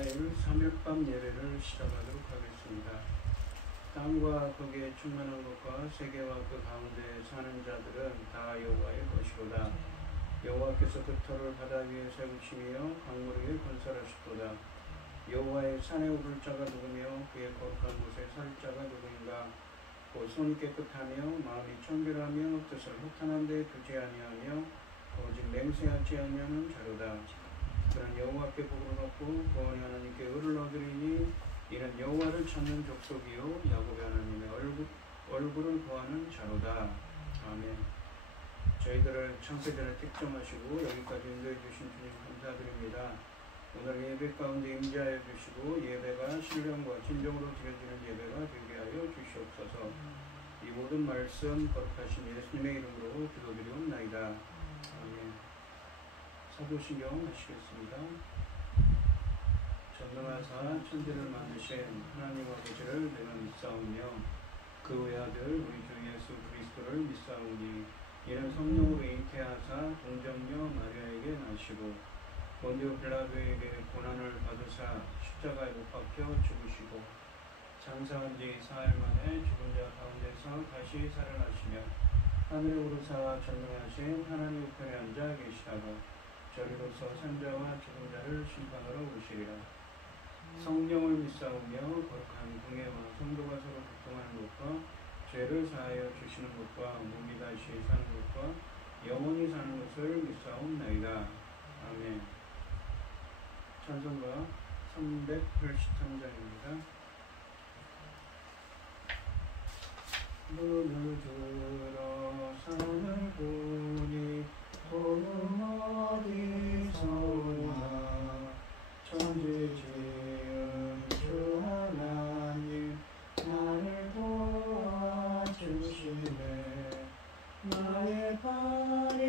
화요일 3일밤 예배를 시작하도록 하겠습니다. 땅과 거기에 충만한 것과 세계와 그 가운데 사는 자들은 다 여호와의 것이로다. 여호와께서 그 터를 바다 위에 세우시며 강물 위에 건설하셨도다. 여호와의 산에 오를 자가 누구며 그의 거룩한 곳에 살 자가 누구인가. 곧 손이 깨끗하며 마음이 청결하며 뜻을 허탄한 데 두지 아니하며 오직 맹세하지 아니하는 자로다. 그는 여호와께 복을 받고 구원의 하나님께 의를 얻으리니 이는 여호와를 찾는 족속이요 야곱의 하나님의 얼굴을 구하는 자로다. 아멘. 저희들을 창세전에 특정하시고 여기까지 인도해 주신 주님 감사드립니다. 오늘 예배 가운데 임재하여 주시고 예배가 신령과 진정으로 드려지는 예배가 되게 하여 주시옵소서. 이 모든 말씀 거룩하신 예수님의 이름으로 기도드리옵나이다. 아멘. 사도신경 하시겠습니다. 전능하사 천지를 만드신 하나님 아버지를 내가 믿사오며 그 외아들 우리 주 예수 그리스도를 믿사오니 이는 성령으로 잉태하사 동정녀 마리아에게 나시고 본디오 빌라도에게 고난을 받으사 십자가에 못 박혀 죽으시고 장사한 지 사흘 만에 죽은 자 가운데서 다시 살아나시며 하늘에 오르사 전능하신 하나님 우편에 앉아 계시다가 저리로서 산자와 죽은 자를 심판하러 오시리라. 성령을 믿사오며 거룩한 공예와 성도가 서로 교통하는 것과 죄를 사하여 주시는 것과 몸이 다시 사는 것과 영원히 사는 것을 믿사옵나이다. 아멘. 찬송가 383장입니다. 눈을 들어 산을 보니 도는 어디서 오나 천지 지은 주 하나님 나를 도와주시네. 나의 발이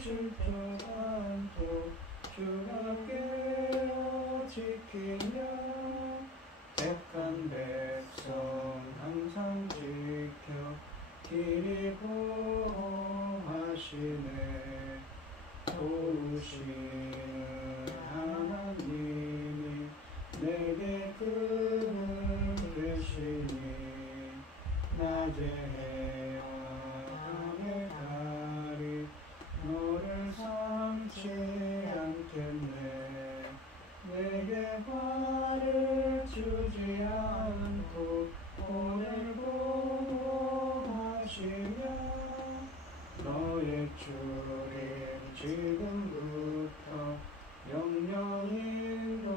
춤추 않도록 주가 깨어 지키며 택한 백성 항상 지켜 길이 보호하시네. 도우시는 하나님이 내게 그늘 되시니 낮에 해와 밤에 달이 너를 삼지 않겠네. 내게 화를 주지 않고 오늘 보호하시며 너의 주님 지금부터 영영 인도하시리.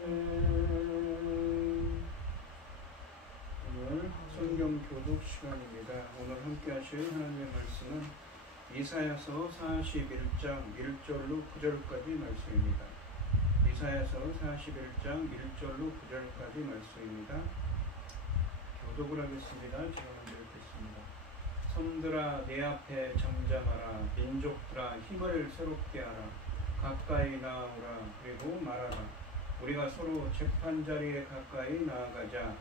아멘. 오늘 성경 교독 시간입니다. 오늘 함께 하실 하나님의 말씀은 이사야서 41장 1절로 9절까지 말씀입니다. 이사야서 41장 1절로 9절까지 말씀입니다. 교독을 하겠습니다. 제가 먼저 읽겠습니다. 성들아 내 앞에 잠잠하라. 민족들아 힘을 새롭게 하라. 가까이 나아오라. 그리고 말하라. 우리가 서로 재판자리에 가까이 나아가자.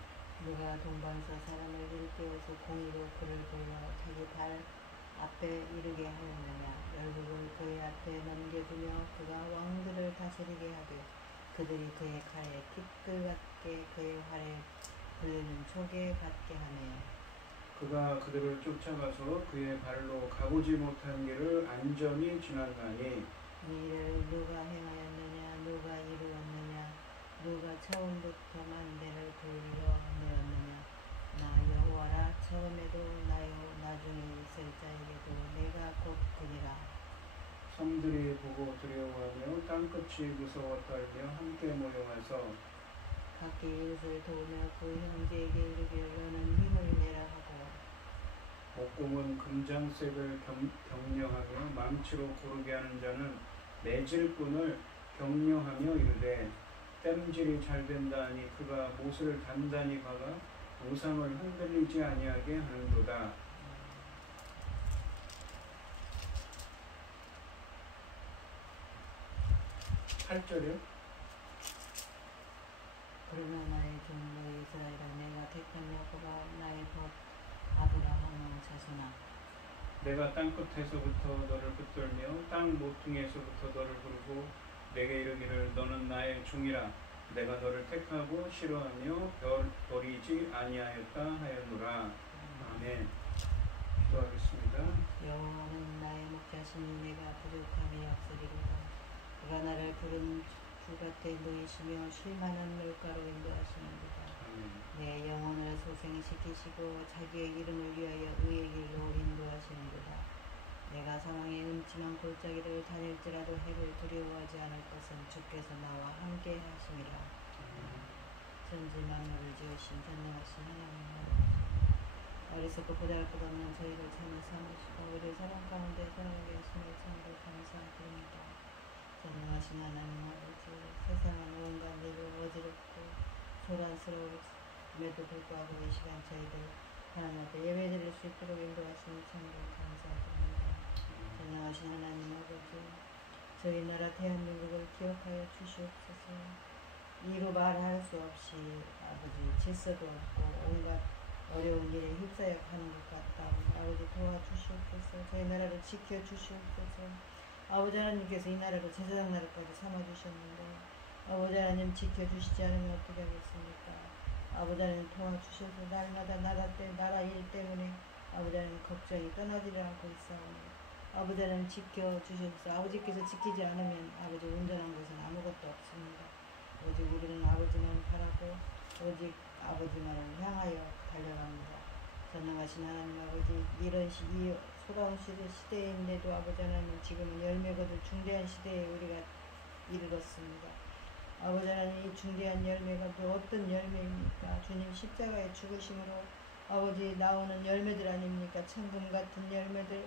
누가 동방에서 사람을 일깨워서 공의로 그를 돌려 자기 발 앞에 이르게 하였느냐. 열국을 그의 앞에 넘겨두며 그가 왕들을 다스리게 하되 그들이 그의 칼에 티끌같게 그의 활에 불리는 촉에 받게 하며 그가 그들을 쫓아가서 그의 발로 가보지 못한 길을 안전히 지났나니 이 일을 누가 행하였느냐. 누가 이루었느냐. 누가 처음부터 만대를 돌려 내었느냐. 나 여호와라. 처음에도 나요 나중에 있을 자에게도 내가 곧 그니라. 성들이 보고 두려워하며 땅끝이 무서워 떨며 함께 모여와서 각기 이웃을 도우며 그 형제에게 이르기를 너는 힘을 내라 하고 목공은 금장색을 격려하며 망치로 고르게 하는 자는 매질꾼을 격려하며 이르되 땜질이 잘 된다 하니 그가 못을 단단히 박아 우상을 흔들리지 아니하게 하는도다. 8절이요? 그러나 나의 종 너희 이스라엘아 내가 택한 야곱아 나의 법 아브라함의 자손아 내가 땅끝에서부터 너를 붙들며 땅 모퉁이에서부터 너를 부르고 내게 이르기를 너는 나의 종이라 내가 너를 택하고 싫어하며 버리지 아니하였다 하였노라. 아멘. 기도하겠습니다. 여호와는 나의 목자시니 내가 부족함이 없으리로다. 그가 나를 푸른 풀밭에 누이시며 쉴만한 물가로 인도하시는도다. 내 영혼을 소생시키시고 자기의 이름을 위하여 의의 길로 인도하시는도다. 내가 사망의 음침한 골짜기를 다닐지라도 해를 두려워하지 않을 것은 주께서 나와 함께 하심이라. 천지 만물을 지으신 전능하신 하나님, 어리석고 보잘것없는 저희를 참을 삼으시고 우리 사랑 가운데 살아가게 하심에 참으로 감사드립니다. 전능하신 하나님 아버지, 세상은 온갖 일을 어지럽고 소란스러움에도 불구하고 이 시간 저희들 하나님 앞에 예배드릴 수 있도록 인도하시니 참으로 감사드립니다. 전능하신 하나님 아버지, 저희 나라 대한민국을 기억하여 주시옵소서. 이루 말할 수 없이 아버지 질서도 없고 온갖 어려운 일에 휩싸여 가는 것 같다. 아버지 도와주시옵소서. 저희 나라를 지켜주시옵소서. 아버지 하나님께서 이 나라를 제사장 나라까지 삼아주셨는데 아버지 하나님 지켜주시지 않으면 어떻게 하겠습니까? 아버지 하나님 도와주셔서 날마다 나라 일 때문에 아버지 하나님 걱정이 떠나지를 않고 있사오니 아버지 하나님 지켜주셔서 아버지께서 지키지 않으면 아버지 온전한 것은 아무것도 없습니다. 오직 우리는 아버지만 바라고 오직 아버지만을 향하여 달려갑니다. 전능하신 하나님 아버지, 이런 이 소가운 시대인데도 아버지 하나님 지금은 열매 거둘 중대한 시대에 우리가 이르렀습니다. 아버지 하나님, 이 중대한 열매가 또 어떤 열매입니까? 주님 십자가의 죽으심으로 아버지 나오는 열매들 아닙니까? 천금 같은 열매들.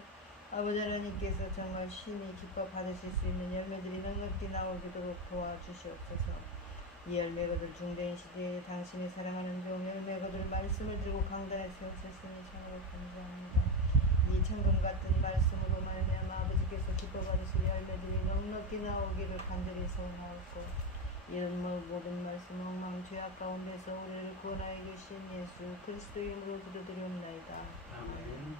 아버지 하나님께서 정말 심히 기뻐 받으실 수 있는 열매들이 넉넉히 나오도록 도와주시옵소서. 이 열매 거둘 중대한 시대에 당신이 사랑하는 종 열매 거둘 말씀을 들고 강단에 세우셨으니 참으로 감사합니다. 이 천금 같은 말씀으로 말미암아 아버지께서 기뻐 받으실 열매들이 넉넉히 나오기를 간절히 소원하옵고, 이런 모든 말씀 엉망 죄악 가운데서 우리를 구원하여 주신 예수 그리스도의 이름으로 기도드리옵나이다. 아멘.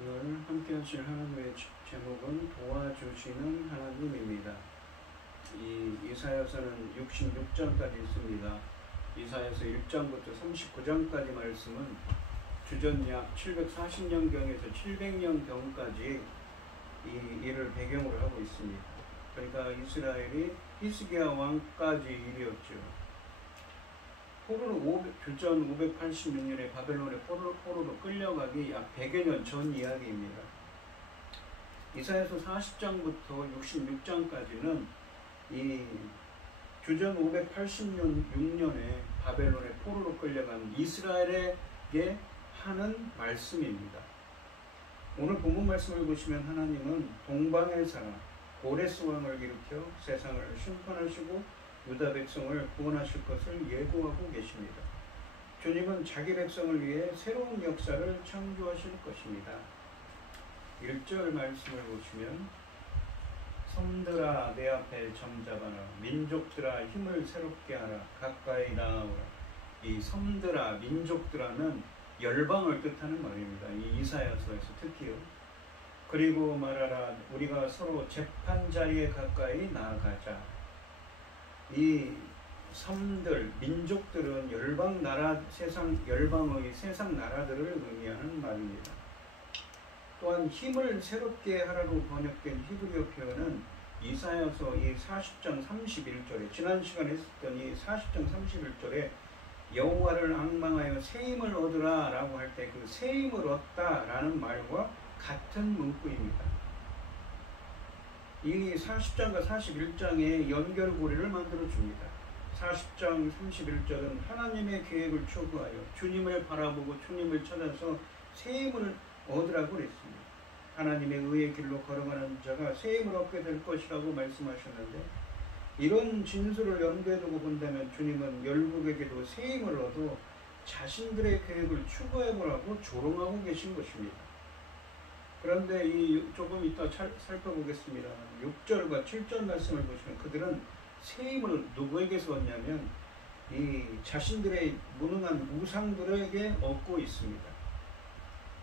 오늘 함께 하실 하나님의 제목은 도와주시는 하나님입니다. 이 이사야서는 66장까지 있습니다. 이사야서 1장부터 39장까지 말씀은 주전 약 740년경에서 700년경까지 이 일을 배경으로 하고 있습니다. 그러니까 이스라엘이 히스기야 왕까지 일이었죠. 주전 586년에 바벨론의 포로로 끌려가기 약 100여 년 전 이야기입니다. 이사야서 40장부터 66장까지는 이 주전 586년에 바벨론의 포로로 끌려간 이스라엘에게 하는 말씀입니다. 오늘 본문 말씀을 보시면 하나님은 동방의 사람 고레스 왕을 일으켜 세상을 심판하시고 유다 백성을 구원하실 것을 예고하고 계십니다. 주님은 자기 백성을 위해 새로운 역사를 창조하실 것입니다. 1절 말씀을 보시면 섬들아 내 앞에 점잡아라, 민족들아 힘을 새롭게 하라, 가까이 나아오라. 이 섬들아, 민족들아는 열방을 뜻하는 말입니다. 이 이사야서에서 특히요. 그리고 말하라, 우리가 서로 재판 자리에 가까이 나아가자. 이 섬들, 민족들은 열방 나라, 열방의 세상 나라들을 의미하는 말입니다. 또한 힘을 새롭게 하라로 번역된 히브리어 표현은 이사야서 이 40장 31절에 지난 시간에 했었던 이 40장 31절에 여호와를 앙망하여 새 힘을 얻으라 라고 할 때 그 새 힘을 얻다 라는 말과 같은 문구입니다. 이 40장과 41장의 연결고리를 만들어줍니다. 40장 31절은 하나님의 계획을 추구하여 주님을 바라보고 주님을 찾아서 새 힘을 얻으라고 그랬습니다. 하나님의 의의 길로 걸어가는 자가 새 힘을 얻게 될 것이라고 말씀하셨는데, 이런 진술을 염두에 두고 본다면 주님은 열국에게도 새 힘을 얻어 자신들의 계획을 추구해보라고 조롱하고 계신 것입니다. 그런데 조금 이따 살펴보겠습니다. 6절과 7절 말씀을 보시면 그들은 새 힘을 누구에게서 얻냐면 이 자신들의 무능한 우상들에게 얻고 있습니다.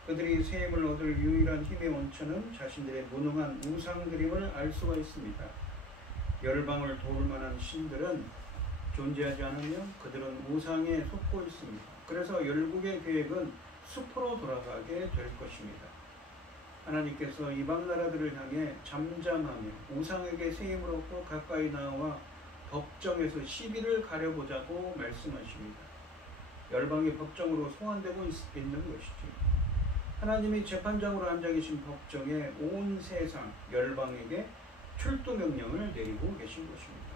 그들이 세임을 얻을 유일한 힘의 원천은 자신들의 무능한 우상들임을 알 수가 있습니다. 열방을 도울 만한 신들은 존재하지 않으며 그들은 우상에 속고 있습니다. 그래서 열국의 계획은 숲으로 돌아가게 될 것입니다. 하나님께서 이방 나라들을 향해 잠잠하며 우상에게 세임을 얻고 가까이 나와 법정에서 시비를 가려보자고 말씀하십니다. 열방이 법정으로 소환되고 있는 것이죠. 하나님이 재판장으로 앉아 계신 법정에 온 세상 열방에게 출두 명령을 내리고 계신 것입니다.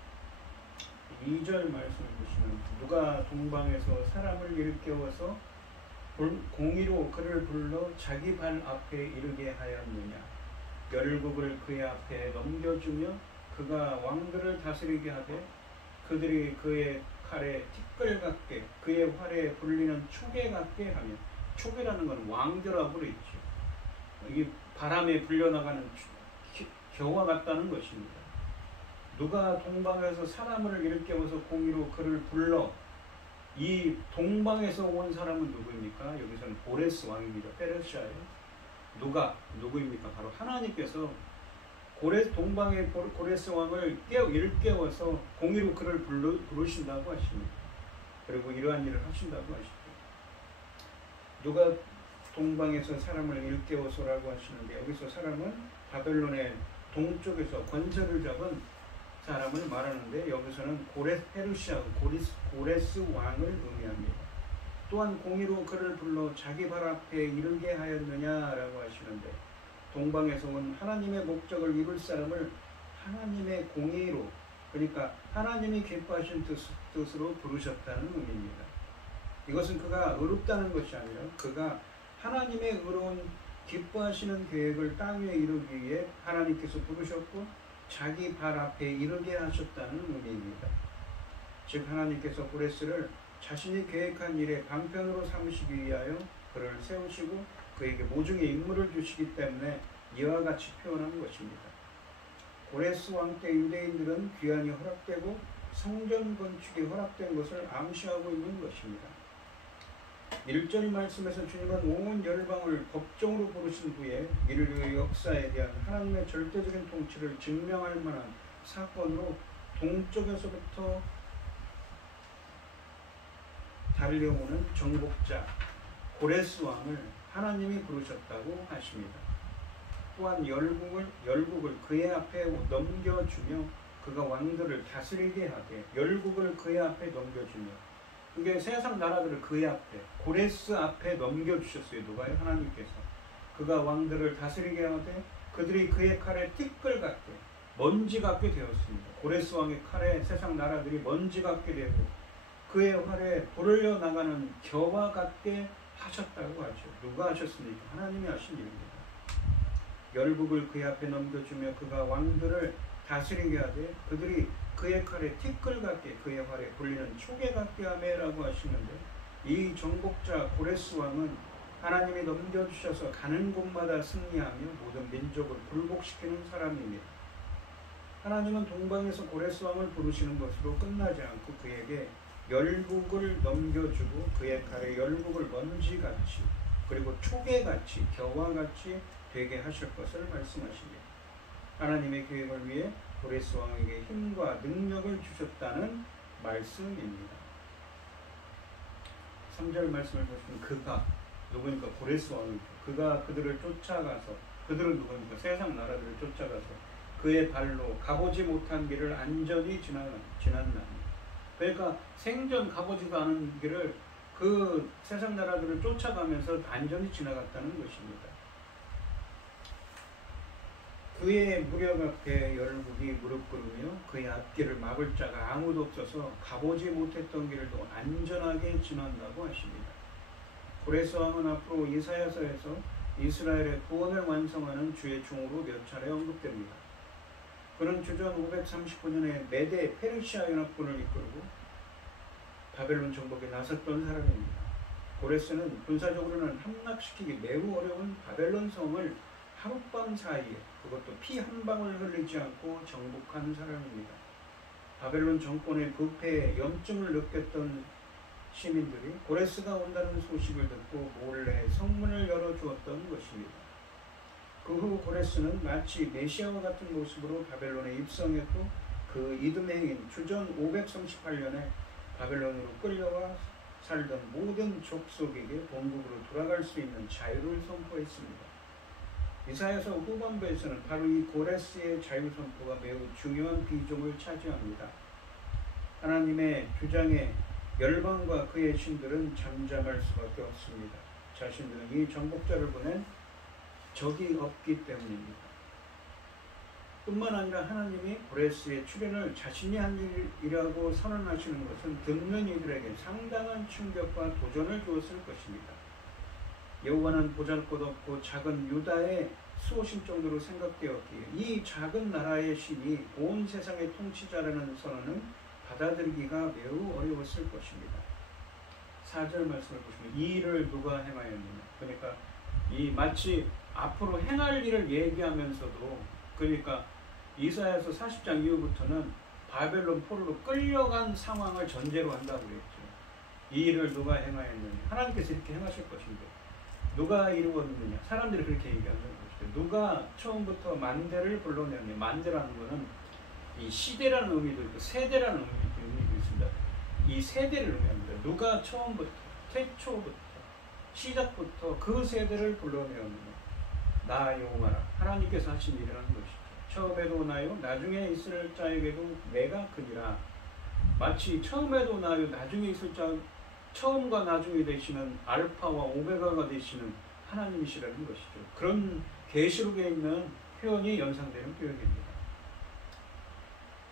2절 말씀을 보시면 누가 동방에서 사람을 일깨워서 공의로 그를 불러 자기 발 앞에 이르게 하였느냐. 열국을 그의 앞에 넘겨주며 그가 왕들을 다스리게 하되 그들이 그의 칼에 티끌 같게 그의 활에 불리는 초계 같게 하며, 초계라는 건 왕들하고 있죠. 이 바람에 불려나가는 겨와 같다는 것입니다. 누가 동방에서 사람을 일깨워서 공의로 그를 불러. 이 동방에서 온 사람은 누구입니까? 여기서는 고레스 왕입니다. 페르시아의 누구입니까? 바로 하나님께서 동방의 고레스 왕을 일깨워서 공의로 그를 부르신다고 하십니다. 그리고 이러한 일을 하신다고 하십니다. 누가 동방에서 사람을 일깨워서라고 하시는데, 여기서 사람은 바벨론의 동쪽에서 권세를 잡은 사람을 말하는데, 여기서는 페르시아 고레스 왕을 의미합니다. 또한 공의로 그를 불러 자기 발 앞에 이르게 하였느냐라고 하시는데, 동방에서 온 하나님의 목적을 이룰 사람을 하나님의 공의로, 그러니까 하나님이 기뻐하신 뜻으로 부르셨다는 의미입니다. 이것은 그가 의롭다는 것이 아니라 그가 하나님의 의로운 기뻐하시는 계획을 땅 위에 이루기 위해 하나님께서 부르셨고 자기 발 앞에 이르게 하셨다는 의미입니다. 즉 하나님께서 고레스를 자신이 계획한 일의 방편으로 삼으시기 위하여 그를 세우시고 그에게 모종의 임무를 주시기 때문에 이와 같이 표현한 것입니다. 고레스 왕 때 유대인들은 귀환이 허락되고 성전 건축이 허락된 것을 암시하고 있는 것입니다. 1절 말씀에서 주님은 온 열방을 법정으로 부르신 후에 인류의 역사에 대한 하나님의 절대적인 통치를 증명할 만한 사건으로 동쪽에서부터 달려오는 정복자 고레스 왕을 하나님이 부르셨다고 하십니다. 또한 열국을 그의 앞에 넘겨주며 그가 왕들을 다스리게 하되, 열국을 그의 앞에 넘겨주며, 그게 세상 나라들을 그의 앞에, 고레스 앞에 넘겨주셨어요. 누가요? 하나님께서. 그가 왕들을 다스리게 하되 그들이 그의 칼에 티끌 같게, 먼지 같게 되었습니다. 고레스 왕의 칼에 세상 나라들이 먼지 같게 되고 그의 활에 불려 나가는 겨와 같게 하셨다고 하죠. 누가 하셨습니까? 하나님이 하신 일입니다. 열국을 그의 앞에 넘겨주며 그가 왕들을 다스리게 하되 그들이 그의 칼에 티끌 같게 그의 활에 불리는 초계 같게 하매라고 하시는데, 이 정복자 고레스 왕은 하나님이 넘겨주셔서 가는 곳마다 승리하며 모든 민족을 굴복시키는 사람입니다. 하나님은 동방에서 고레스 왕을 부르시는 것으로 끝나지 않고 그에게 열국을 넘겨주고 그의 칼에 열국을 먼지같이 그리고 초계같이 겨와 같이 되게 하실 것을 말씀하십니다. 하나님의 계획을 위해 고레스 왕에게 힘과 능력을 주셨다는 말씀입니다. 3절 말씀을 보시면 그가 누구니까? 고레스 왕이죠. 그가 그들을 쫓아가서, 그들은 누구니까? 세상 나라들을 쫓아가서 그의 발로 가보지 못한 길을 안전히 지났나니. 그러니까 생전 가보지도 않은 길을 그 세상 나라들을 쫓아가면서 안전히 지나갔다는 것입니다. 그의 무력 앞에 열국이 무릎 꿇으며 그의 앞길을 막을 자가 아무도 없어서 가보지 못했던 길도 안전하게 지난다고 하십니다. 고레스 왕은 앞으로 이사야서에서 이스라엘의 구원을 완성하는 주의 종으로 몇 차례 언급됩니다. 그는 주전 539년에 메데 페르시아 연합군을 이끌고 바벨론 정복에 나섰던 사람입니다. 고레스는 군사적으로는 함락시키기 매우 어려운 바벨론 성을 하룻밤 사이에, 그것도 피 한 방울 흘리지 않고 정복한 사람입니다. 바벨론 정권의 부패에 염증을 느꼈던 시민들이 고레스가 온다는 소식을 듣고 몰래 성문을 열어주었던 것입니다. 그 후 고레스는 마치 메시아와 같은 모습으로 바벨론에 입성했고 그 이듬해인 주전 538년에 바벨론으로 끌려와 살던 모든 족속에게 본국으로 돌아갈 수 있는 자유를 선포했습니다. 이사야서 후반부에서는 바로 이 고레스의 자유 선포가 매우 중요한 비중을 차지합니다. 하나님의 주장에 열방과 그의 신들은 잠잠할 수밖에 없습니다. 자신들은 이 정복자를 보낸 적이 없기 때문입니다. 뿐만 아니라 하나님이 고레스의 출현을 자신이 한 일이라고 선언하시는 것은 듣는 이들에게 상당한 충격과 도전을 주었을 것입니다. 여호와는 보잘것없고 작은 유다의 수호신 정도로 생각되었기에 이 작은 나라의 신이 온 세상의 통치자라는 선언은 받아들이기가 매우 어려웠을 것입니다. 4절 말씀을 보시면 이 일을 누가 행하였느냐. 그러니까 이 마치 앞으로 행할 일을 얘기하면서도 그러니까 이사야서 40장 이후부터는 바벨론 포로로 끌려간 상황을 전제로 한다고 그랬죠. 이 일을 누가 행하였느냐. 하나님께서 이렇게 행하실 것인데 누가 이루었느냐. 사람들이 그렇게 얘기하는 것이죠. 누가 처음부터 만대를 불러내었느냐. 만대라는 것은 이 시대라는 의미도 있고 세대라는 의미도 있습니다. 이 세대를 의미합니다. 누가 처음부터 태초부터 시작부터 그 세대를 불러내었느냐. 나 여호와라. 하나님께서 하신 일이라는 것이죠. 처음에도 나요 나중에 있을 자에게도 내가 그니라. 마치 처음에도 나요 나중에 있을 자 처음과 나중에 되시는 알파와 오메가가 되시는 하나님이시라는 것이죠. 그런 계시록에 있는 표현이 연상되는 표현입니다.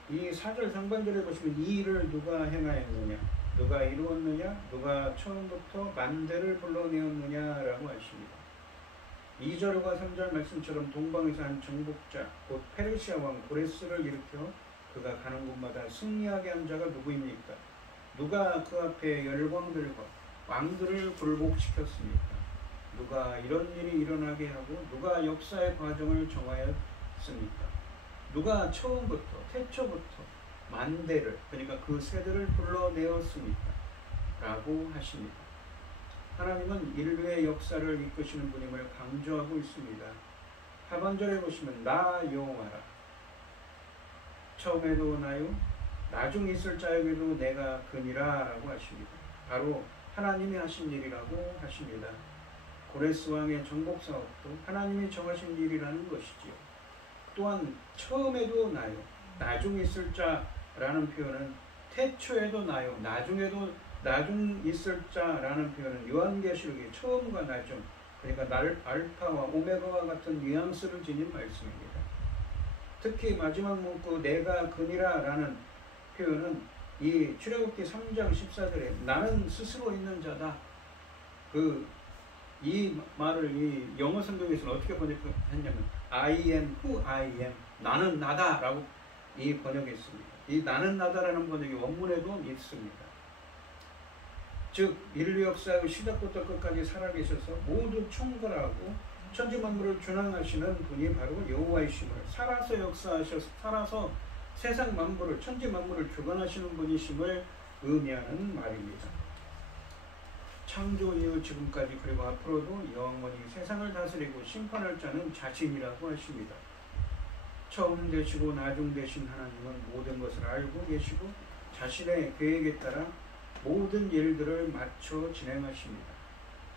이 4절 상반절에 보시면 이 일을 누가 행하였느냐, 누가 이루었느냐, 누가 처음부터 만대를 불러내었느냐라고 하십니다. 2절과 3절 말씀처럼 동방에서 한 정복자 곧 페르시아 왕 고레스를 일으켜 그가 가는 곳마다 승리하게 한 자가 누구입니까? 누가 그 앞에 열왕들과 왕들을 굴복시켰습니까? 누가 이런 일이 일어나게 하고 누가 역사의 과정을 정하였습니까? 누가 처음부터 태초부터 만대를 그러니까 그 세대를 불러내었습니까? 라고 하십니다. 하나님은 인류의 역사를 이끄시는 분임을 강조하고 있습니다. 하반절에 보시면 나 여호와라. 처음에도 나요 나중 있을 자에게도 내가 그니라 라고 하십니다. 바로 하나님이 하신 일이라고 하십니다. 고레스 왕의 정복 사업도 하나님이 정하신 일이라는 것이지요. 또한 처음에도 나요 나중 있을 자라는 표현은 태초에도 나요 나중에도 나중 있을 자라는 표현은 요한계시록의 처음과 나중 그러니까 알파와 오메가와 같은 뉘앙스를 지닌 말씀입니다. 특히 마지막 문구 내가 그니라 라는 표현은 이 출애굽기 3장 14절에 나는 스스로 있는 자다. 이 말을 이 영어 성경에서는 어떻게 번역했냐면 I am who I am. 나는 나다 라고 이 번역했습니다. 이 나는 나다라는 번역이 원문에도 있습니다. 즉 인류 역사의 시작부터 끝까지 살아계셔서 모두 총괄하고 천지만물을 준항하시는 분이 바로 여호와이심을 살아서 역사하셔서 살아서 세상 만물을 천지만물을 주관하시는 분이심을 의미하는 말입니다. 창조 이후 지금까지 그리고 앞으로도 영원히 세상을 다스리고 심판할 자는 자신이라고 하십니다. 처음 되시고 나중 되신 하나님은 모든 것을 알고 계시고 자신의 계획에 따라 모든 일들을 맞춰 진행하십니다.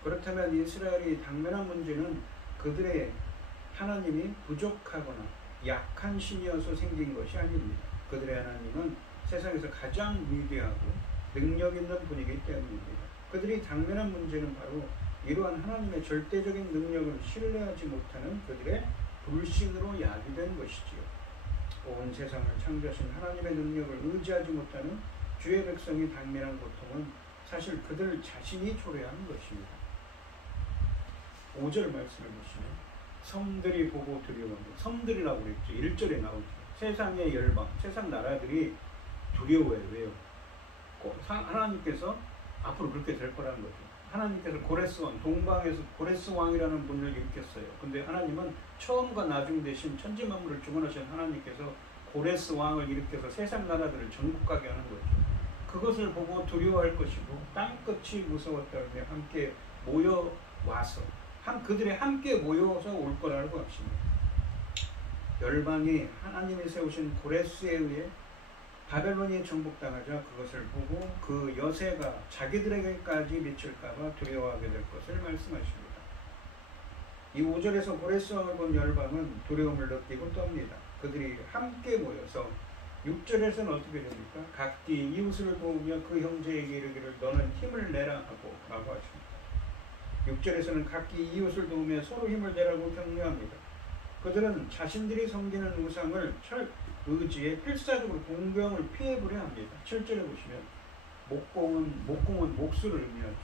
그렇다면 이스라엘이 당면한 문제는 그들의 하나님이 부족하거나 약한 신이어서 생긴 것이 아닙니다. 그들의 하나님은 세상에서 가장 위대하고 능력 있는 분이기 때문입니다. 그들이 당면한 문제는 바로 이러한 하나님의 절대적인 능력을 신뢰하지 못하는 그들의 불신으로 야기된 것이지요. 온 세상을 창조하신 하나님의 능력을 의지하지 못하는 주의 백성이 당면한 고통은 사실 그들 자신이 초래하는 것입니다. 5절 말씀을 보시면 섬들이 보고 두려워합니다. 섬들이라고 그랬죠. 1절에 나오죠. 세상의 열방, 세상 나라들이 두려워해요. 왜요? 하나님께서 앞으로 그렇게 될 거라는 거죠. 하나님께서 고레스 왕, 동방에서 고레스 왕이라는 분을 일으켰어요. 근데 하나님은 처음과 나중 되신 천지만물을 주관하신 하나님께서 고레스 왕을 일으켜서 세상 나라들을 정복하게 하는 거죠. 그것을 보고 두려워할 것이고 땅끝이 무서워 떨며 함께 모여와서 그들이 함께 모여서 올 거라고 하십니다. 열방이 하나님이 세우신 고레스에 의해 바벨론이 정복당하자 그것을 보고 그 여세가 자기들에게까지 미칠까봐 두려워하게 될 것을 말씀하십니다. 이 5절에서 고레스 왕을 본 열방은 두려움을 느끼고 떱니다. 그들이 함께 모여서 6절에서는 어떻게 됩니까? 각기 이웃을 도우며 그 형제에게 이르기를 너는 힘을 내라 하고 라고 하십니다. 6절에서는 각기 이웃을 도우며 서로 힘을 내라고 격려합니다. 그들은 자신들이 섬기는 우상을 의지에 필사적으로 공경을 피해보려 합니다. 7절에 보시면 목공은 목수를 의미하죠.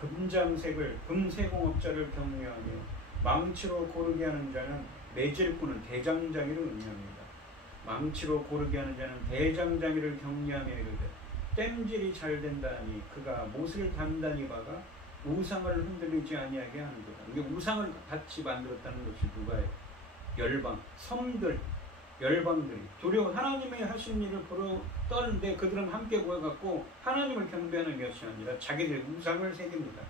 금장색을 금세공업자를 격려하며 망치로 고르게 하는 자는 매질꾼은 대장장이를 의미합니다. 망치로 고르게 하는 자는 대장장이를 격려하며 이르되 땜질이 잘 된다니 그가 못을 단단히 박아 우상을 흔들리지 아니하게 하는도다. 이게 우상을 같이 만들었다는 것이 누가예요? 열방, 섬들, 열방들이 두려워 하나님의 하신 일을 보러 떠는데 그들은 함께 모여갖고 하나님을 경배하는 것이 아니라 자기들의 우상을 새깁니다.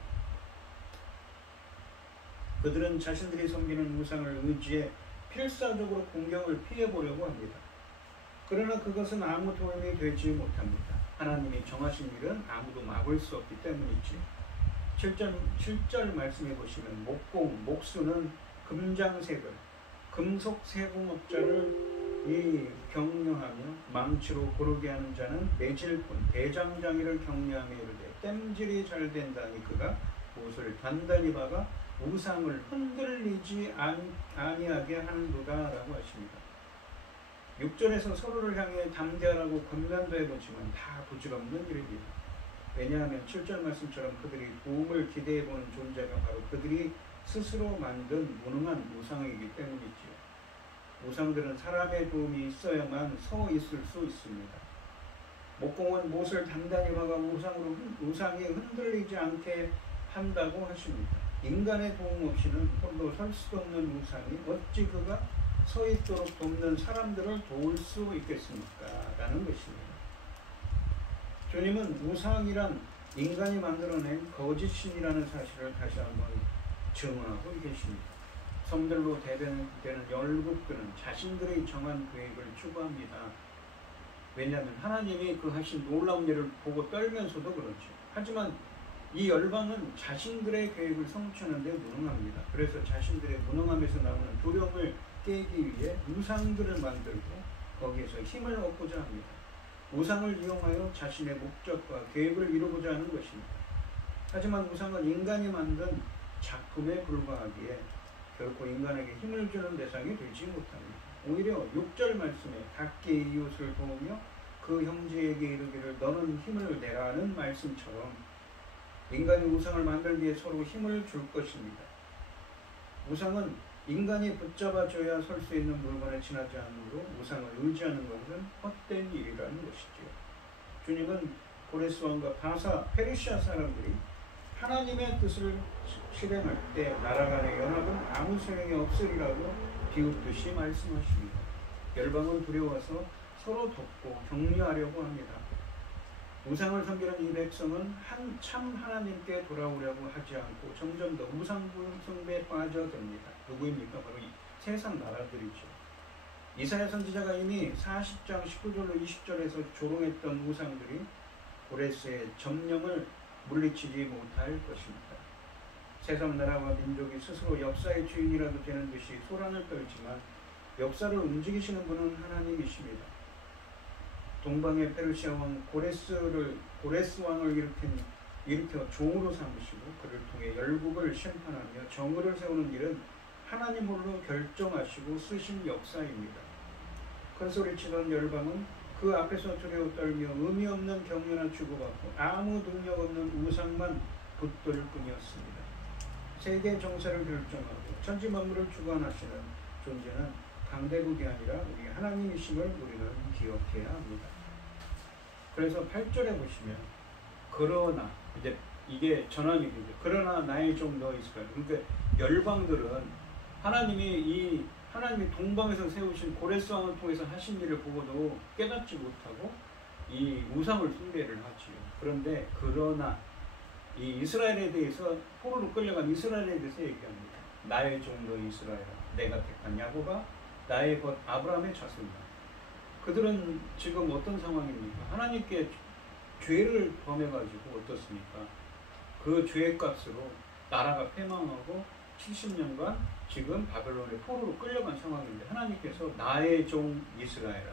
그들은 자신들이 섬기는 우상을 의지해 필사적으로 공경을 피해보려고 합니다. 그러나 그것은 아무 도움이 되지 못합니다. 하나님이 정하신 일은 아무도 막을 수 없기 때문이지. 7절 말씀해 보시면 목수는 금장색을 금속 세공업자를 격려하며 망치로 고르게 하는 자는 매질꾼 대장장이를 격려하며 이르되 땜질이 잘 된다니 그가 못을 단단히 박아 우상을 흔들리지 아니하게 하는도다 라고 하십니다. 6절에서 서로를 향해 담대하라고 권면도 해보지만 다 부질없는 일입니다. 왜냐하면 7절 말씀처럼 그들이 도움을 기대해보는 존재가 바로 그들이 스스로 만든 무능한 우상이기 때문이지요. 우상들은 사람의 도움이 있어야만 서 있을 수 있습니다. 목공은 못을 단단히 박아 우상이 흔들리지 않게 한다고 하십니다. 인간의 도움 없이는 홀로 설 수 없는 우상이 어찌 그가 서 있도록 돕는 사람들을 도울 수 있겠습니까? 라는 것입니다. 주님은 우상이란 인간이 만들어낸 거짓신이라는 사실을 다시 한번 증언하고 계십니다. 섬들로 대변되는 열국들은 자신들의 정한 계획을 추구합니다. 왜냐하면 하나님이 그 하신 놀라운 일을 보고 떨면서도 그렇죠. 하지만 이 열방은 자신들의 계획을 성취하는 데 무능합니다. 그래서 자신들의 무능함에서 나오는 두려움을 깨기 위해 우상들을 만들고 거기에서 힘을 얻고자 합니다. 우상을 이용하여 자신의 목적과 계획을 이루고자 하는 것입니다. 하지만 우상은 인간이 만든 작품에 불과하기에 결코 인간에게 힘을 주는 대상이 되지 못합니다. 오히려 6절 말씀에 각기 이웃을 도우며 그 형제에게 이르기를 너는 힘을 내라는 말씀처럼 인간이 우상을 만들기에 서로 힘을 줄 것입니다. 우상은 인간이 붙잡아줘야 설 수 있는 물건에 지나지 않으므로 우상을 의지하는 것은 헛된 일이라는 것이죠. 주님은 고레스 왕과 바사, 페르시아 사람들이 하나님의 뜻을 실행할 때 나라 간의 연합은 아무 소용이 없으리라고 비웃듯이 말씀하십니다. 열방은 두려워서 서로 돕고 격려하려고 합니다. 우상을 섬기는 이 백성은 참 하나님께 돌아오려고 하지 않고 점점 더 우상 숭배에 빠져듭니다. 누구입니까? 바로 이 세상 나라들이죠. 이사야 선지자가 이미 40장 19절로 20절에서 조롱했던 우상들이 고레스의 점령을 물리치지 못할 것입니다. 세상 나라와 민족이 스스로 역사의 주인이라도 되는 듯이 소란을 떨지만 역사를 움직이시는 분은 하나님이십니다. 동방의 페르시아 왕 고레스 왕을 일으켜 종으로 삼으시고 그를 통해 열국을 심판하며 정의를 세우는 일은 하나님 홀로 결정하시고 쓰신 역사입니다. 큰소리치던 열방은 그 앞에서 두려워 떨며 의미 없는 격려나 주고받고 아무 능력 없는 우상만 붙들 뿐이었습니다. 세계 정세를 결정하고 천지 만물을 주관하시는 존재는 강대국이 아니라 우리 하나님이심을 우리는 기억해야 합니다. 그래서 8절에 보시면 그러나 이제 이게 전환이거든요. 그러나 나의 종 너 이스라엘. 그러니까 열방들은 하나님이 동방에서 세우신 고레스 왕을 통해서 하신 일을 보고도 깨닫지 못하고 이 우상을 숭배를 하지요. 그러나 이 이스라엘에 대해서 포로로 끌려간 이스라엘에 대해서 얘기합니다. 나의 종도 이스라엘아, 내가 택한 야곱아, 나의 것 아브라함의 자손이다. 그들은 지금 어떤 상황입니까? 하나님께 죄를 범해가지고 어떻습니까? 그 죄의 값으로 나라가 패망하고 70년간 지금 바벨론의 포로로 끌려간 상황인데, 하나님께서 나의 종 이스라엘아,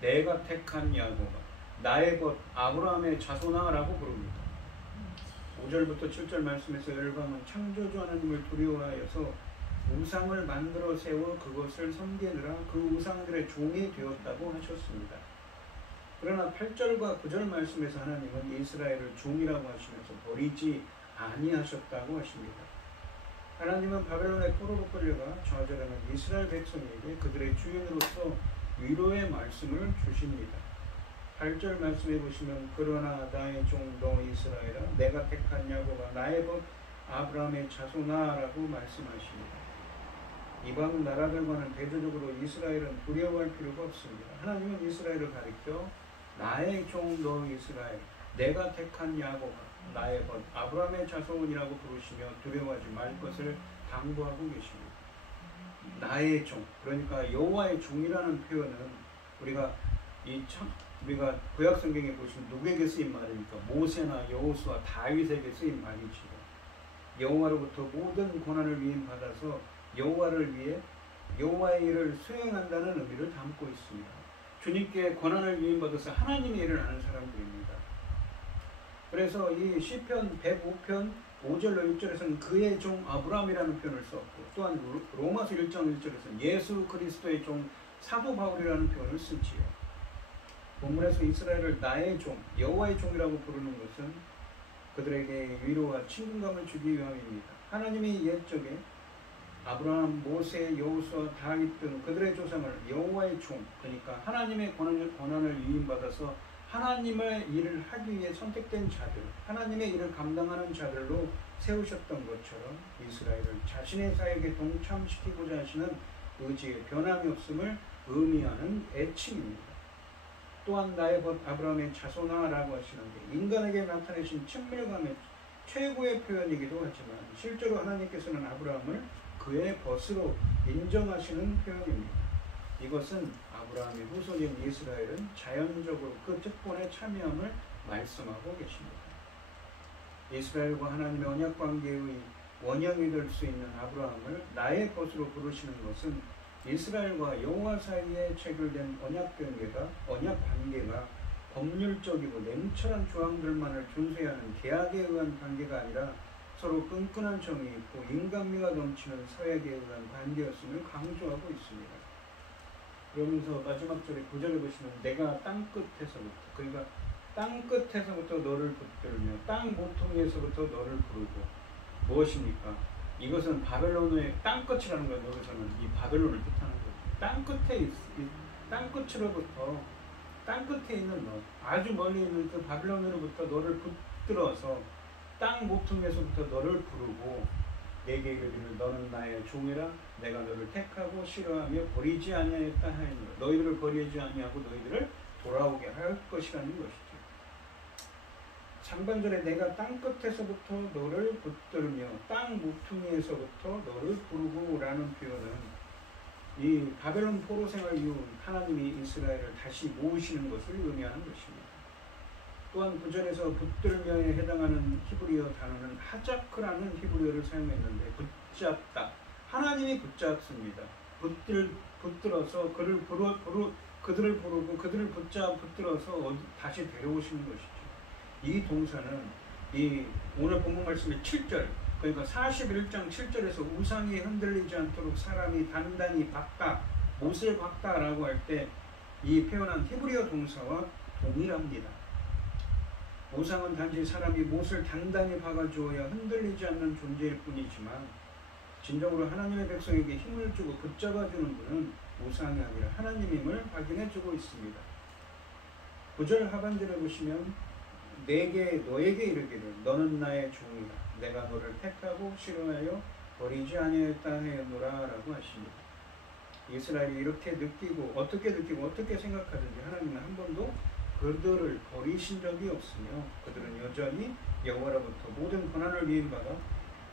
내가 택한 야곱아, 나의 것 아브라함의 자손아라고 부릅니다. 5절부터 7절 말씀에서 열방은 창조주 하나님을 두려워하여서 우상을 만들어 세워 그것을 섬기느라 그 우상들의 종이 되었다고 하셨습니다. 그러나 8절과 9절 말씀에서 하나님은 이스라엘을 종이라고 하시면서 버리지 아니하셨다고 하십니다. 하나님은 바벨론의 포로로 끌려가 좌절하는 이스라엘 백성에게 그들의 주인으로서 위로의 말씀을 주십니다. 8절 말씀해 보시면 그러나 나의 종 너 이스라엘아, 내가 택한 야곱아, 나의 것 아브라함의 자손아 라고 말씀하십니다. 이방 나라들과는 대조적으로 이스라엘은 두려워할 필요가 없습니다. 하나님은 이스라엘을 가리켜 나의 종 너 이스라엘, 내가 택한 야곱아, 나의 것 아브라함의 자손이라고 부르시며 두려워하지 말 것을 당부하고 계십니다. 나의 종, 그러니까 여호와의 종이라는 표현은 우리가 구약 성경에 보시면 누구에게 쓰인 말입니까? 모세나 여호수아, 다윗에게 쓰인 말이지요. 여호와로부터 모든 권한을 위임받아서 여호와를 위해 여호와의 일을 수행한다는 의미를 담고 있습니다. 주님께 권한을 위임받아서 하나님의 일을 하는 사람들입니다. 그래서 이 시편 105편 5절로 6절에서는 그의 종 아브라함이라는 표현을 썼고, 또한 로마서 1장 1절에서는 예수 그리스도의 종 사도 바울이라는 표현을 쓰지요. 본문에서 이스라엘을 나의 종, 여호와의 종이라고 부르는 것은 그들에게 위로와 친근감을 주기 위함입니다. 하나님이 옛적에 아브라함, 모세, 여호수아, 다윗 등 그들의 조상을 여호와의 종, 그러니까 하나님의 권한을 위임받아서 하나님의 일을 하기 위해 선택된 자들, 하나님의 일을 감당하는 자들로 세우셨던 것처럼 이스라엘을 자신의 사역에 동참시키고자 하시는 의지의 변함이 없음을 의미하는 애칭입니다. 또한 나의 것 아브라함의 자손아라고 하시는데, 인간에게 나타내신 친밀감의 최고의 표현이기도 하지만 실제로 하나님께서는 아브라함을 그의 벗으로 인정하시는 표현입니다. 이것은 아브라함의 후손인 이스라엘은 자연적으로 그 특권에 참여함을 말씀하고 계십니다. 이스라엘과 하나님의 언약 관계의 원형이 될 수 있는 아브라함을 나의 벗으로 부르시는 것은 이스라엘과 여호와 사이에 체결된 언약 관계가 법률적이고 냉철한 조항들만을 준수해야 하는 계약에 의한 관계가 아니라 서로 끈끈한 정이 있고 인간미가 넘치는 서약에 의한 관계였음을 강조하고 있습니다. 그러면서 마지막 절에 9절에 보시면 내가 땅끝에서부터, 그러니까 땅끝에서부터 너를 붙들며 땅 모퉁이에서부터 너를 부르고, 무엇입니까? 이것은 바벨론의 땅끝이라는 거예요. 여기서는 이 바벨론을 뜻하는 거죠. 땅끝으로부터, 땅끝에 있는 너, 아주 멀리 있는 그 바벨론으로부터 너를 붙들어서 땅 모퉁이에서부터 너를 부르고 내게 이르기를 너는 나의 종이라, 내가 너를 택하고 싫어하며 버리지 아니하였다 하였노라. 너희들을 버리지 아니하고 너희들을 돌아오게 할 것이라는 것이죠. 상반절에 내가 땅끝에서부터 너를 붙들며 땅 모퉁이에서부터 너를 부르고 라는 표현은 이 바벨론 포로 생활 이후 하나님이 이스라엘을 다시 모으시는 것을 의미하는 것입니다. 또한 9절에서 붙들며에 해당하는 히브리어 단어는 하자크라는 히브리어를 사용했는데, 붙잡다, 하나님이 붙잡습니다. 붙들어서 그들을 부르고 그들을 붙들어서 다시 데려오시는 것이죠. 이 동사는 오늘 본문 말씀의 7절, 그러니까 41장 7절에서 우상이 흔들리지 않도록 사람이 단단히 박다, 못을 박다라고 할 때 이 표현한 히브리어 동사와 동일합니다. 우상은 단지 사람이 못을 단단히 박아주어야 흔들리지 않는 존재일 뿐이지만, 진정으로 하나님의 백성에게 힘을 주고 붙잡아주는 분은 우상이 아니라 하나님임을 확인해주고 있습니다. 9절 하반절에 보시면 너에게 이르기를 너는 나의 종이라, 내가 너를 택하고 싫어하여 버리지 아니하였다 하였노라 라고 하십니다. 이스라엘이 이렇게 느끼고 어떻게 생각하든지 하나님은 한 번도 그들을 버리신 적이 없으며 그들은 여전히 여호와로부터 모든 고난을 위임받아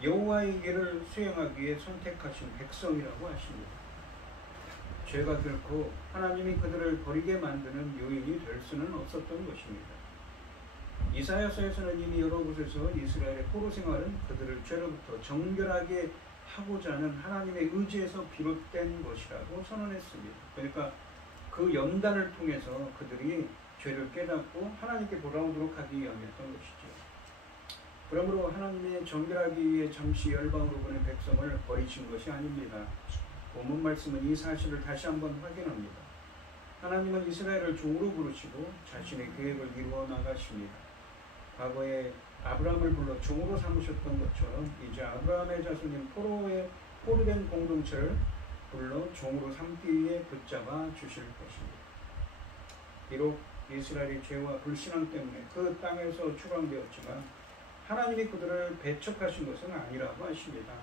여호와의 길을 수행하기 위해 선택하신 백성이라고 하십니다. 죄가 결코 하나님이 그들을 버리게 만드는 요인이 될 수는 없었던 것입니다. 이사야서에서는 이미 여러 곳에서 이스라엘의 포로 생활은 그들을 죄로부터 정결하게 하고자 하는 하나님의 의지에서 비롯된 것이라고 선언했습니다. 그러니까 그 연단을 통해서 그들이 죄를 깨닫고 하나님께 돌아오도록 하기 위함이었던 것이죠. 그러므로 하나님의 정결하기 위해 잠시 열방으로 보낸 백성을 버리신 것이 아닙니다. 본문 말씀은 이 사실을 다시 한번 확인합니다. 하나님은 이스라엘을 종으로 부르시고 자신의 계획을 이루어 나가십니다. 과거에 아브라함을 불러 종으로 삼으셨던 것처럼 이제 아브라함의 자손인 포로된 공동체를 불러 종으로 삼기 위해 붙잡아 주실 것입니다. 비록 이스라엘이 죄와 불신앙 때문에 그 땅에서 추방되었지만 하나님이 그들을 배척하신 것은 아니라고 하십니다.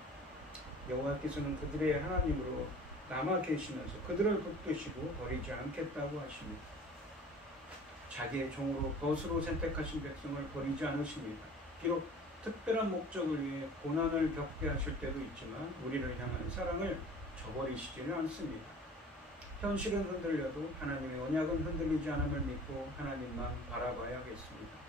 여호와께서는 그들의 하나님으로 남아 계시면서 그들을 붙드시고 버리지 않겠다고 하십니다. 자기의 종으로 벗으로 선택하신 백성을 버리지 않으십니다. 비록 특별한 목적을 위해 고난을 겪게 하실 때도 있지만 우리를 향한 사랑을 저버리시지는 않습니다. 현실은 흔들려도 하나님의 언약은 흔들리지 않음을 믿고 하나님만 바라봐야겠습니다.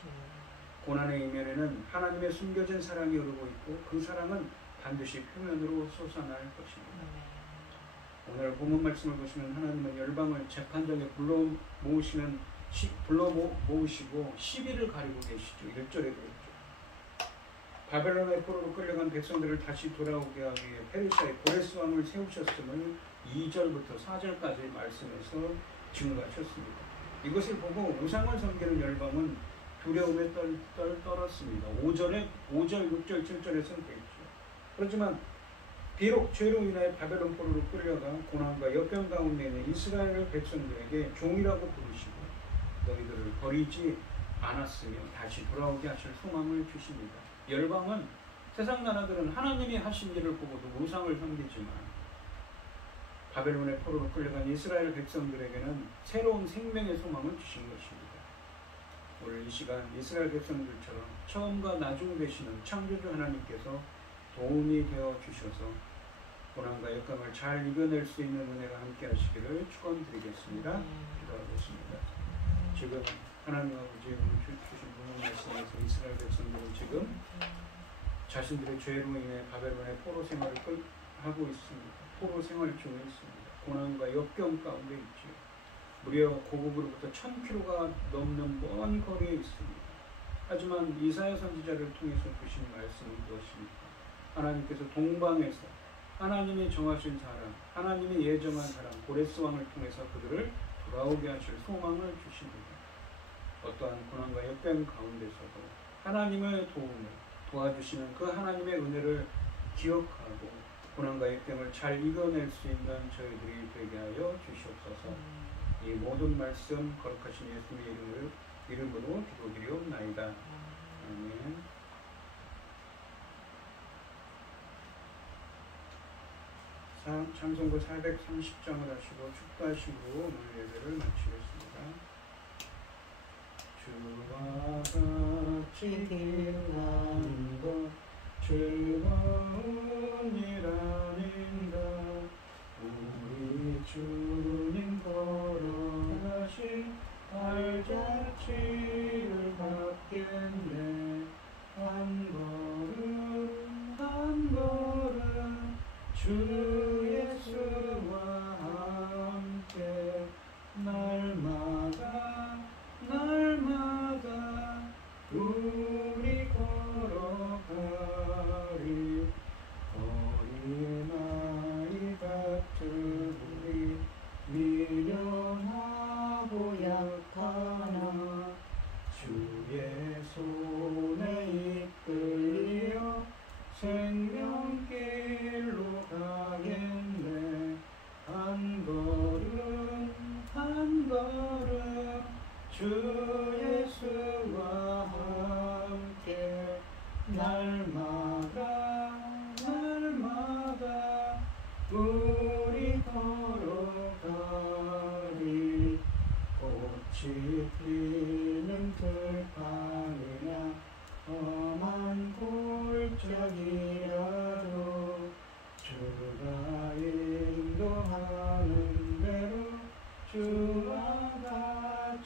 고난의 이면에는 하나님의 숨겨진 사랑이 흐르고 있고 그 사랑은 반드시 표면으로 솟아날 것입니다. 오늘 본문 말씀을 보시면 하나님은 열방을 재판장에 불러 모으시고 시비를 가리고 계시죠. 1절에 그랬죠. 바벨론의 포로로 끌려간 백성들을 다시 돌아오게 하기 위해 페르시아의 고레스 왕을 세우셨음을 2절부터 4절까지 말씀에서 증거하셨습니다. 이것을 보고 우상을 섬기는 열방은 두려움에 떨었습니다. 5절, 6절, 7절에서는 그랬죠. 그렇지만 비록 죄로 인하여 바벨론 포로로 끌려가 고난과 역경 가운데 있는 이스라엘 백성들에게 종이라고 부르시고 너희들을 버리지 않았으며 다시 돌아오게 하실 소망을 주십니다. 열방은 세상 나라들은 하나님이 하신 일을 보고도 우상을 섬기지만 바벨론의 포로로 끌려간 이스라엘 백성들에게는 새로운 생명의 소망을 주신 것입니다. 오늘 이 시간 이스라엘 백성들처럼 처음과 나중 되시는 창조주 하나님께서 도움이 되어 주셔서 고난과 역경을 잘 이겨낼 수 있는 은혜가 함께 하시기를 축원드리겠습니다. 기도하겠습니다. 지금 하나님 아버지 주신 본문 말씀에서 이스라엘 백성들은 지금 자신들의 죄로 인해 바벨론의 포로 생활을 하고 있습니다. 포로 생활 중에 있습니다. 고난과 역경 가운데 있지요. 무려 고국으로부터 1000km가 넘는 먼 거리에 있습니다. 하지만 이사야 선지자를 통해서 주신 말씀은 무엇입니까? 하나님께서 동방에서 하나님이 정하신 사람, 하나님이 예정한 사람 고레스 왕을 통해서 그들을 돌아오게 하실 소망을 주십니다. 어떠한 고난과 역경 가운데서도 하나님의 도움을 도와주시는 그 하나님의 은혜를 기억하고 고난과 역경을 잘 이겨낼 수 있는 저희들이 되게 하여 주시옵소서. 이 모든 말씀 거룩하신 예수님의 이름으로 기도드리옵나이다. 아멘. 찬송가 430장을 하시고 축도하시고 오늘 예배를 마치겠습니다. 주와 같이 길 가는 것 즐거운 일 아닌가. 우리 주님 걸어가신 발자취를 받겠네. 한 걸음 한 걸음 주 예수와 함께 날마다 우리 걸어가리. 어린아이 같은 우리 미련하고 약하나 주의 손에 이끌려 생명길로 가겠네. 한 걸음 한 걸음 주 예수와 함께 날마다 우리 걸어가리. 꽃이 피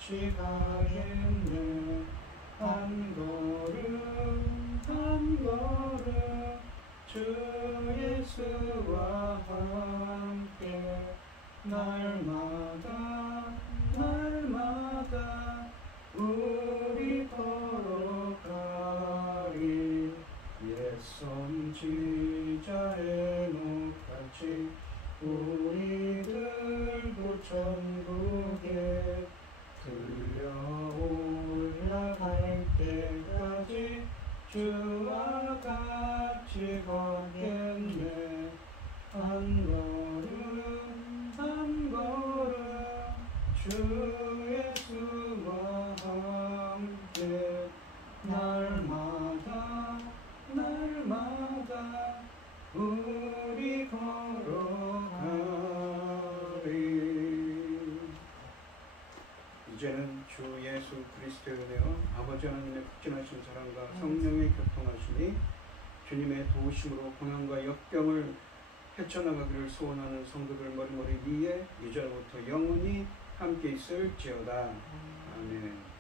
같이 가겠네. 한 걸음 한 걸음 주 예수와 함께 날마다 날마다 우리 걸어가리. 옛선 지자의 녹같이 우리들도 천국에 들려 올라갈 때까지 주와 같이 걷겠네. 한 걸음 한 걸음 주 예수와 함께 날마다 날마다 우리 걸어가리. 이제는 주 예수 그리스도의 은혜와 아버지 하나님의 극진하신 사랑과 성령의 교통하심이 주님의 도우심으로 고난과 역경을 헤쳐나가기를 소원하는 성도들 머리머리 위에 이제부터 영원히 함께 있을지어다. 아멘.